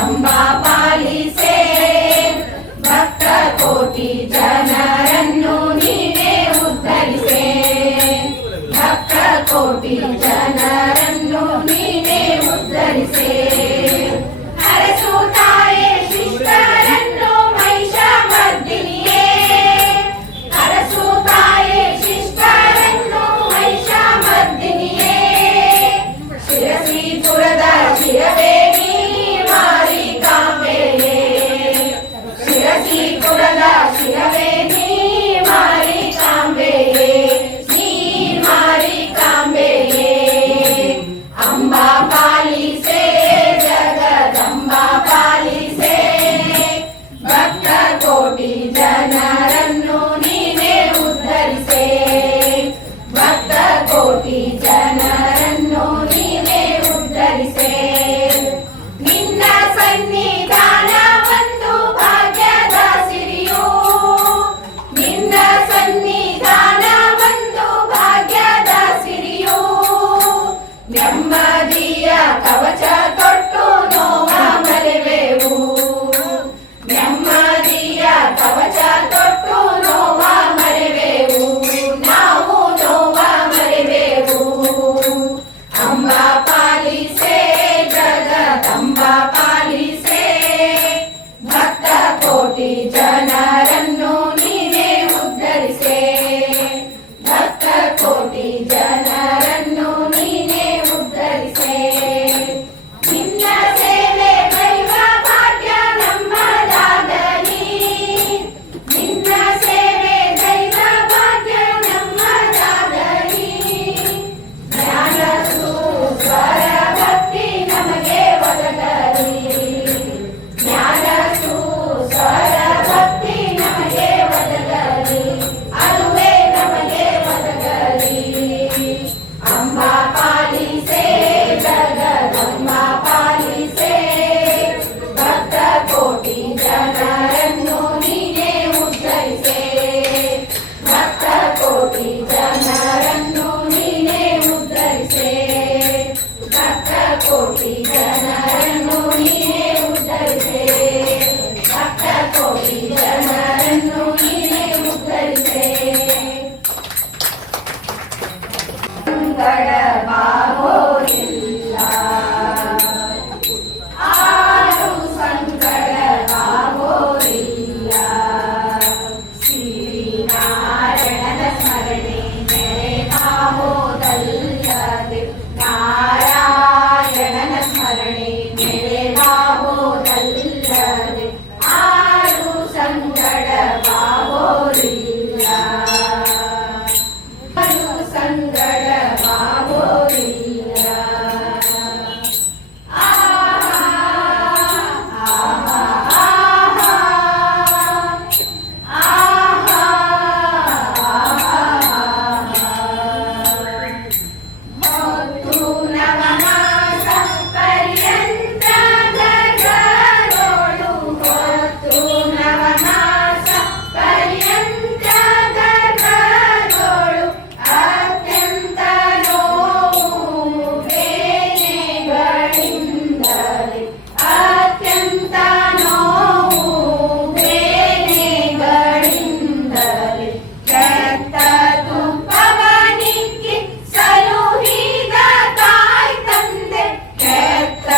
ಜಗದಂಬಾ ಪಾಲಿಸೆ ಭಕ್ತ ಕೋಟಿ ಜನರನ್ನು ನೀನೇ ಉದ್ಧರಿಸೆ ಭಕ್ತ ಕೋಟಿ ಜನರನ್ನು ನೀನೇ ಉದ್ಧರಿಸೆ ಅರಸು ತಾಯೇ ಶಿಷ್ಟರನ್ನು ಮಹಿಷಮರ್ದಿನಿಯೇ ಅರಸು ತಾಯೇ ಶಿಷ್ಟರನ್ನು ಮಹಿಷಮರ್ದಿನಿಯೇ ಶಿರಸಿಪುರದ ಶಿರವೇ ನೀ ಮಾರಿಕಾಂಬೆಯೇ ಶಿರಸಿಪುರದ ಶಿರವೇ ನೀ ಮಾರಿಕಾಂಬೆಯೇ ನೀ ಮಾರಿಕಾಂಬೆಯೇ ಅಂಬಾ ಪಾಲಿಸೆ ಜಗದಂಬಾ ಪಾಲಿಸೆ ಭಕ್ತ ಕೋಟಿ ಜನರನ್ನು ನೀನೇ ಉದ್ಧರಿಸೆ ಭಕ್ತ ಕೋಟಿ ಜನರನ್ನು ನೀನೇ ಉದ್ಧರಿಸೆ ನಿನ್ನ ಸನ್ನಿಧಾನ ಒಂದು ಭಾಗ್ಯದ ಸಿರಿಯು ನಿನ್ನ ಸನ್ನಿಧಾನ ಒಂದು ಭಾಗ್ಯದ ಸಿರಿಯು ನೆಮ್ಮದಿಯ ಕವಚ ತೊಟ್ಟು ನೋವ ಮರೆವೆವು ನೆಮ್ಮದಿಯ ಕವಚ ತೊಟ್ಟು ನೋವ ಮರೆವೆವು ನಾವು ನೋವ ಮರೆವೆವು ಅಂಬಾ ಪಾಲಿಸೆ ಜಗದಂಬಾ ಪಾಲಿಸೆ ಭಕ್ತ ಕೋಟಿ ಜನರನ್ನು ನೀನೇ ಉದ್ಧರಿಸೆ ಭಕ್ತ ಕೋಟಿ ಜನರನ್ನು ನೀನೇ ಉದ್ಧರಿಸೆ ನಿನ್ನ ಸೇವೆ ದೈವ ಭಾಗ್ಯ ನಮ್ಮದಾಗಲಿ ನಿನ್ನ ಸೇವೆ ದೈವ ಭಾಗ್ಯ ನಮ್ಮದಾಗಲಿ ಜ್ಞಾನ ಸ್ವರ ಭಕ್ತಿ ನಮಗೆ ಒದಗಲಿ ಜ್ಞಾನ ಸ್ವರ ಭಕ್ತಿ ನಮಗೆ ಒದಗಲಿ ಅದುವೇ ನಮಗೆ ಒದಗಲಿ ಅಂಬಾ ಪಾಲಿಸೆ ಜಗದಂಬಾ ಪಾಲಿಸೆ ಭಕ್ತ ಕೋಟಿ ಜನರನ್ನು ನೀನೇ ಉದ್ಧರಿಸೆ ಭಕ್ತ ಕೋಟಿ ಜನರನ್ನು ನೀನೇ ಉದ್ಧರಿಸೆ ಭಕ್ತ ಕೋಟಿ ಜನರನ್ನು ನೀನೇ ಉದ್ಧರಿಸೆ ಭಕ್ತ ಕೋಟಿ ಜನರನ್ನು ನೀನೇ ಉದ್ಧರಿಸೆ ಸಂಗಡ ಬಾಗೋರಿಲ್ಲ ಆರು ಸಂಗಡ ಬಾಗೋರಿಲ್ಲ ಶ್ರೀನಾರಾಯಣನ ಸ್ಮರಣೆ ನೆರೆವಾಗೋದಲ್ಲದೆ ನಾರಾಯಣನ ಸ್ಮರಣೆ ನೆರೆವಾಗೋದಲ್ಲದೆ ಆರು ಸಂಗಡ ಬಾಗೋರಿಲ್ಲ ಆರು ಸಂಗಡ ಬಾಗೋರಿಲ್ಲ ಆಹಾ ಆಹಾ ಆಹಾ ಹೊತ್ತು ನವಮಾಸ ಪರ್ಯಂತ ಗರ್ಭದೋಳು ಹೊತ್ತು ನವಮಾಸ ಪರ್ಯಂತ ಗರ್ಭದೋಳು ಅತ್ಯಂತ ನೋವು ಬೇನೆಗಳಿಂದಲೇ ಅತ್ಯಂತ ನೋವು ಬೇನೆಗಳಿಂದಲೇ ಕೆಟ್ಟ ತುಪ್ಪವನಿಕ್ಕಿ ಸಲುಹಿದ ತಾಯಿ ತಂದೆ ಕೆಟ್ಟ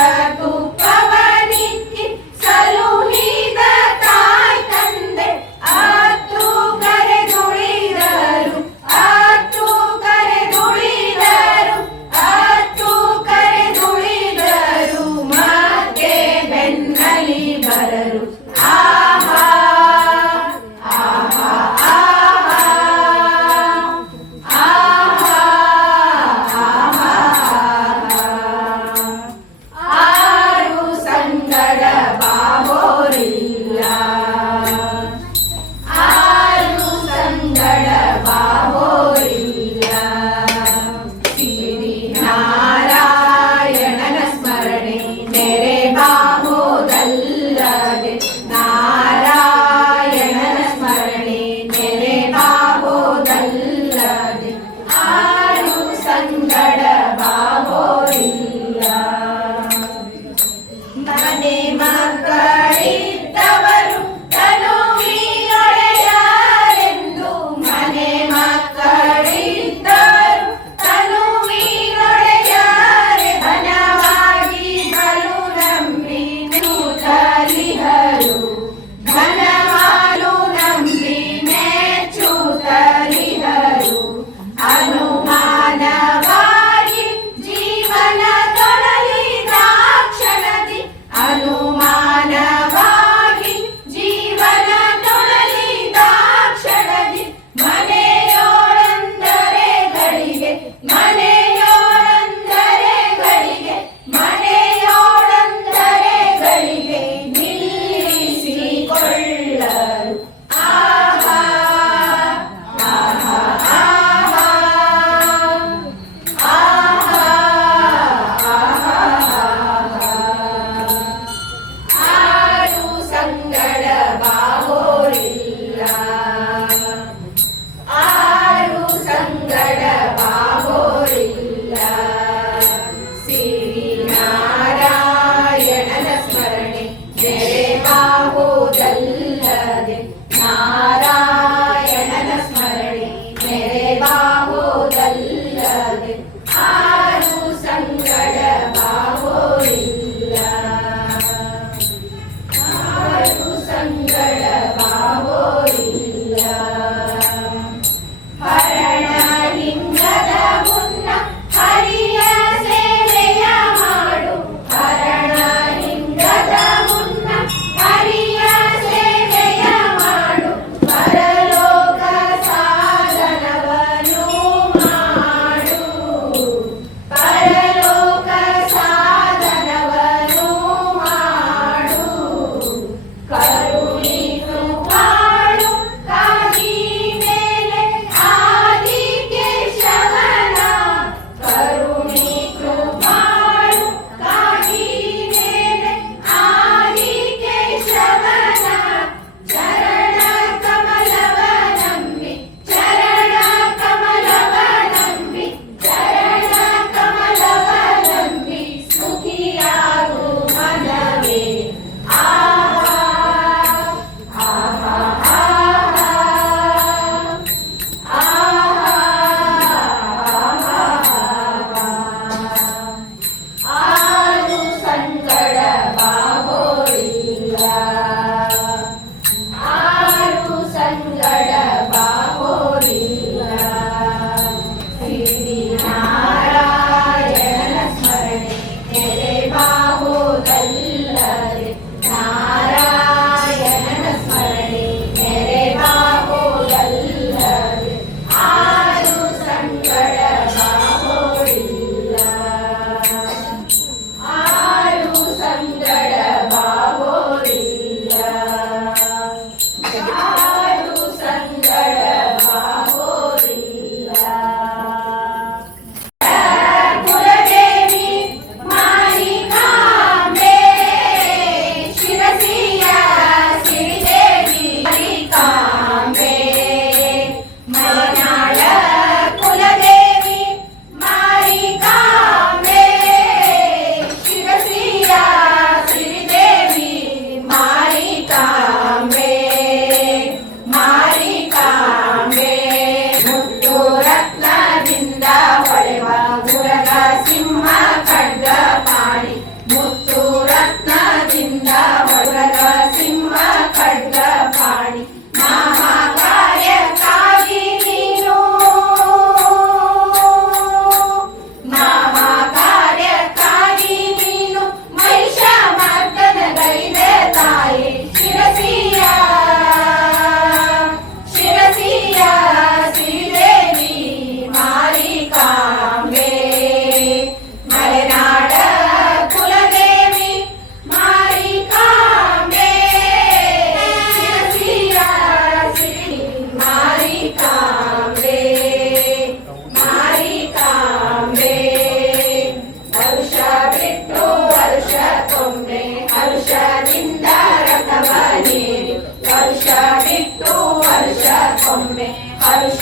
ತುಪ್ಪವನಿಕ್ಕಿ ಸಲುಹಿದ ತಾಯಿ ತಂದೆ ಅತ್ತು ಕರೆದುಳಿದರು ಅತ್ತು ಕರೆದುಳಿದರು ಅತ್ತು ಕರೆದುಳಿದರು ಮತ್ತೆ ಬೆನ್ನಲಿ ಬರರು ಆಹಾ ಆಹಾ ಆಹಾ ಆಹಾ ಆರು ಸಂಗಡ ಬಾಗೋರಿಲ್ಲ ಆರು ಸಂಗಡ ಬಾಗೋರಿಲ್ಲ ಶ್ರೀ ನಾರಾಯಣನ ಸ್ಮರಣೆ ನೆರೆ ಬಾಗೋದಲ್ಲದೆ ನಾ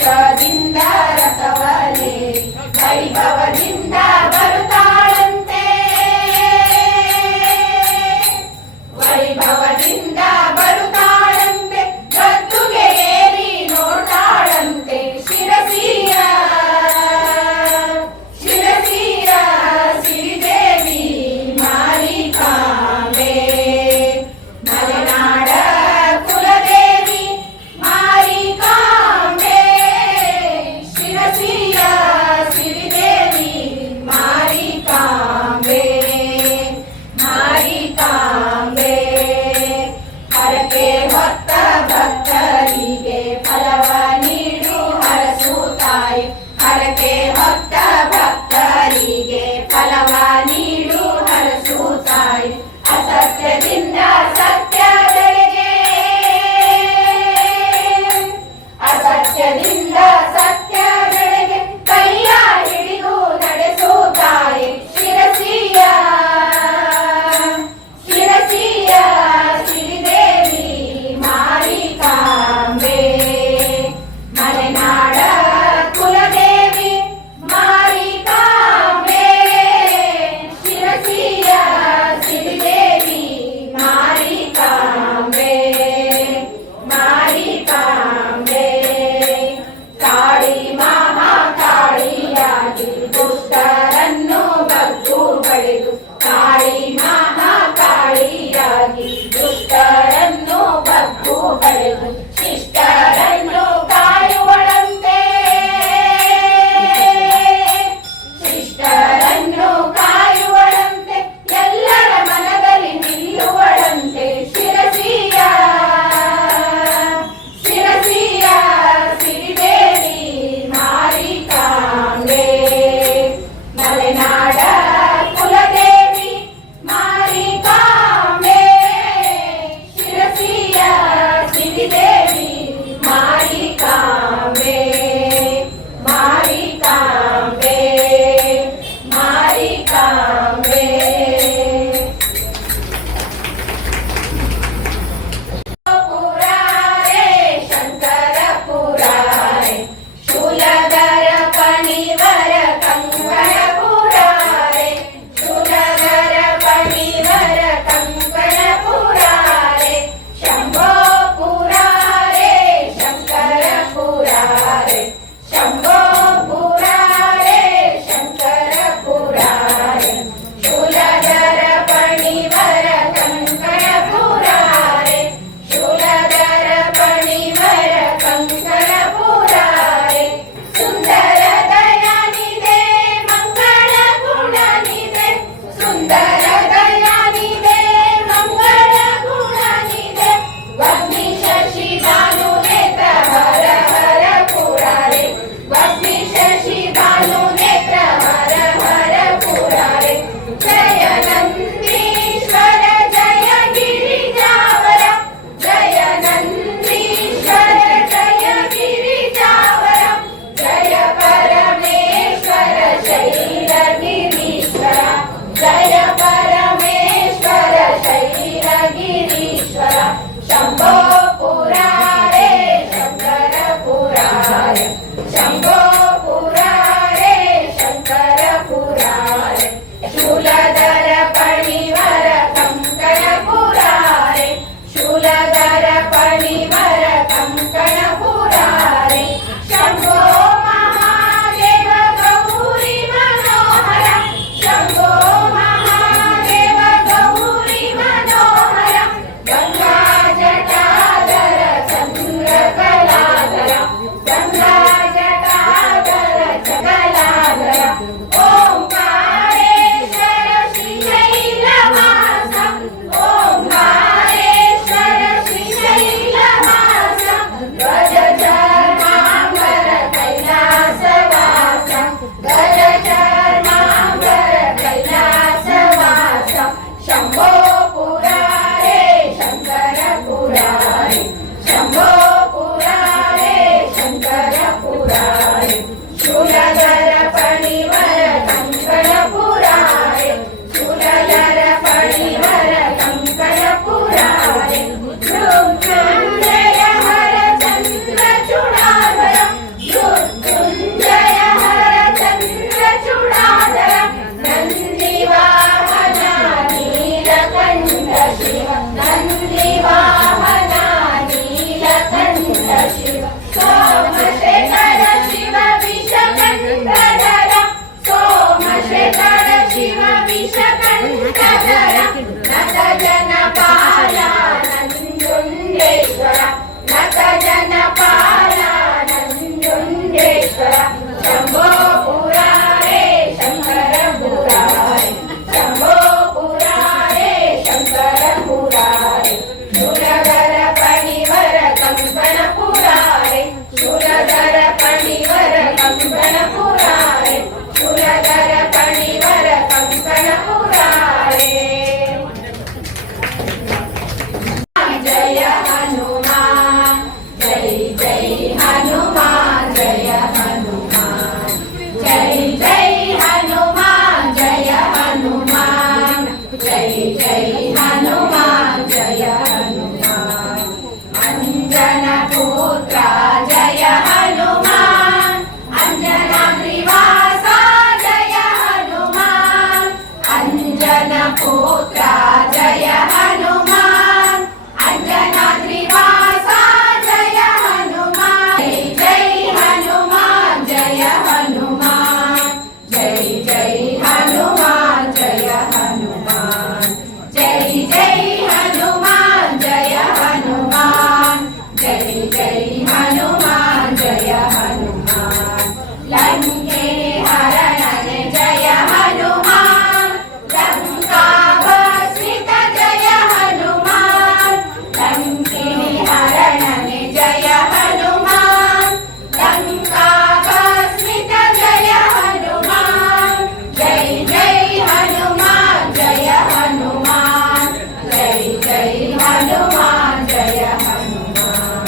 ಹರುಷದಿಂದ ರಥವನೇ ವೈಭವದಿಂದ ಬರುತ್ತಾಳಂತೆ ವೈಭವದಿಂದ ಬರುತ್ತಾಳಂತೆ ಗದ್ದುಗೆ ಏರಿ ನೋಡ್ತಾಳಂತೆ ಶಿರಸಿಯ ಶಿರಸಿಯ ಶ್ರೀದೇವಿ ಮಾರಿಕಾಂಬೆ ಮಲೆನಾಡ ಕುಲದೇವಿ ಮಾರಿಕಾಂಬೆ ಶಿರಸಿಯ ಶ್ರೀದೇವಿ ಮಾರಿಕಾಂಬೆ ಮಾರಿಕಾಂಬೆ ಹರಕೆ ಹೊತ್ತ ಭಕ್ತರಿಗೆ ಫಲವ ನೀಡು ಹರಸು ತಾಯಿ ಹರಕೆ ಹೊತ್ತ ಭಕ್ತರಿಗೆ ಫಲವ ನೀಡು ಹರಸು ತಾಯಿ ಅಸತ್ಯದಿಂದ ಸತ್ಯದೆಡೆಗೆ ಅಸತ್ಯದಿಂದ ಸತ್ಯದೆಡೆಗೆ ಕೈಯ ಹಿಡಿದು ನಡೆಸು ತಾಯಿ ಶಿರಸಿಯ ಶಿರಸಿಯ ಶ್ರೀದೇವಿ ಮಾರಿಕಾಂಬೆ ಮಲೆನಾಡ ಕುಲದೇವಿ ಮಾರಿಕಾಂಬೆ ಶಿರಸಿಯ ಶ್ರೀದೇವಿ ಮಾರಿಕಾಂಬೆ ಮಾರಿಕಾಂಬೆ ಕಾಳಿ ಮಹಾಕಾಳಿಯಾಗಿ ದುಷ್ಟರನ್ನು ಬಗ್ಗು ಬಡಿದು ಕಾಳಿ ಮಹಾಕಾಳಿಯಾಗಿ ದುಷ್ಟರನ್ನು ಬಗ್ಗು ಬಡಿದು ಶಿಷ್ಟರನ್ನು ಕಾಯುವಳಂತೆ ಶಿಷ್ಟರನ್ನು ಕಾಯುವಳಂತೆ ಎಲ್ಲರ ಮನದಲ್ಲಿ ನಿಲ್ಲುವಳಂತೆ ಶಿರಸಿಯ ಶಿರಸಿಯ ಶ್ರೀದೇವಿ ಮಾರಿಕಾಂಬೆ ಮಲೆನಾಡ ಕುಲದೇವಿ ಮಾರಿಕಾಂಬೆ ಶಿರಸಿಯ ಶ್ರೀದೇವಿ जय हनुमान जय हनुमान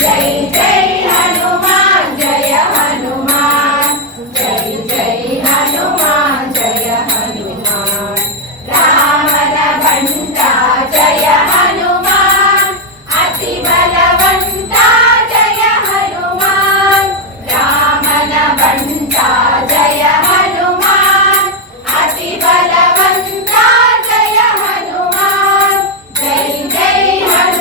जय जय हनुमान जय हनुमान जय जय हनुमान जय हनुमान रामन भंटा जय हनुमान अति बलवंता जय हनुमान रामन भंटा जय हनुमान अति बलवंता जय हनुमान जय जय हनुमान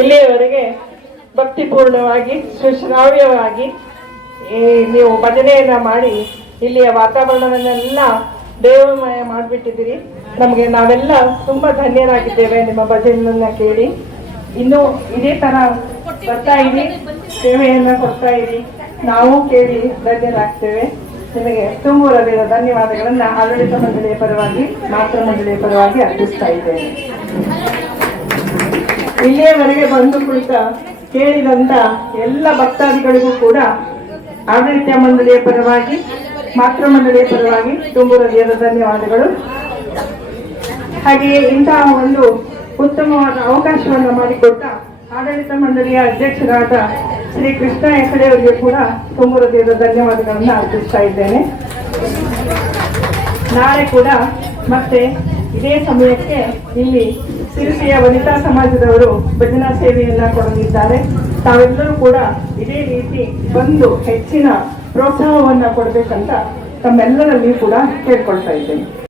ಇಲ್ಲಿಯವರೆಗೆ ಭಕ್ತಿಪೂರ್ಣವಾಗಿ ಸುಶ್ರಾವ್ಯವಾಗಿ ನೀವು ಭಜನೆಯನ್ನ ಮಾಡಿ ಇಲ್ಲಿಯ ವಾತಾವರಣವನ್ನೆಲ್ಲ ದೇವಮಯ ಮಾಡಿಬಿಟ್ಟಿದ್ದೀರಿ. ನಮಗೆ ನಾವೆಲ್ಲ ತುಂಬಾ ಧನ್ಯರಾಗಿದ್ದೇವೆ ನಿಮ್ಮ ಭಜನೆಯನ್ನ ಕೇಳಿ. ಇನ್ನು ಇದೇ ತರ ಬರ್ತಾ ಇರಿ, ಸೇವೆಯನ್ನ ಕೊಡ್ತಾ ಇರಿ, ನಾವು ಕೇಳಿ ಧನ್ಯರಾಗ್ತೇವೆ. ನಿಮಗೆ ತುಂಬ ಹೃದಯದ ಧನ್ಯವಾದಗಳನ್ನ ಆಡಳಿತ ಮಂಡಳಿಯ ಪರವಾಗಿ, ಮಾತೃ ಮಂಡಳಿಯ ಪರವಾಗಿ ಅರ್ಪಿಸ್ತಾ ಇದ್ದೇನೆ. ಇಲ್ಲಿಯವರೆಗೆ ಬಂದು ಕುಳಿತ ಕೇಳಿದಂತ ಎಲ್ಲ ಭಕ್ತಾದಿಗಳಿಗೂ ಕೂಡ ಆಡಳಿತ ಮಂಡಳಿಯ ಪರವಾಗಿ, ಮಾತೃ ಮಂಡಳಿಯ ಪರವಾಗಿ ತುಂಬ ಹೃದಯದ ಧನ್ಯವಾದಗಳು. ಹಾಗೆಯೇ ಇಂತಹ ಒಂದು ಉತ್ತಮವಾದ ಅವಕಾಶವನ್ನು ಮಾಡಿಕೊಟ್ಟ ಆಡಳಿತ ಮಂಡಳಿಯ ಅಧ್ಯಕ್ಷರಾದ ಶ್ರೀ ಕೃಷ್ಣ ಹೆಗಡೆ ಅವರಿಗೆ ಕೂಡ ತುಂಬ ಹೃದಯದ ಧನ್ಯವಾದಗಳನ್ನು ಅರ್ಪಿಸ್ತಾ ಇದ್ದೇನೆ. ನಾಳೆ ಕೂಡ ಮತ್ತೆ ಇದೇ ಸಮಯಕ್ಕೆ ಇಲ್ಲಿ ಸಿರಿಸಿಯ ವನಿತಾ ಸಮಾಜದವರು ಭಜನಾ ಸೇವೆಯನ್ನ ಕೊಡಲಿದ್ದಾರೆ. ತಾವೆಲ್ಲರೂ ಕೂಡ ಇದೇ ರೀತಿ ಬಂದು ಹೆಚ್ಚಿನ ಪ್ರೋತ್ಸಾಹವನ್ನ ಕೊಡಬೇಕಂತ ತಮ್ಮೆಲ್ಲರಲ್ಲಿ ಕೂಡ ಕೇಳ್ಕೊಳ್ತಾ ಇದ್ದೇನೆ.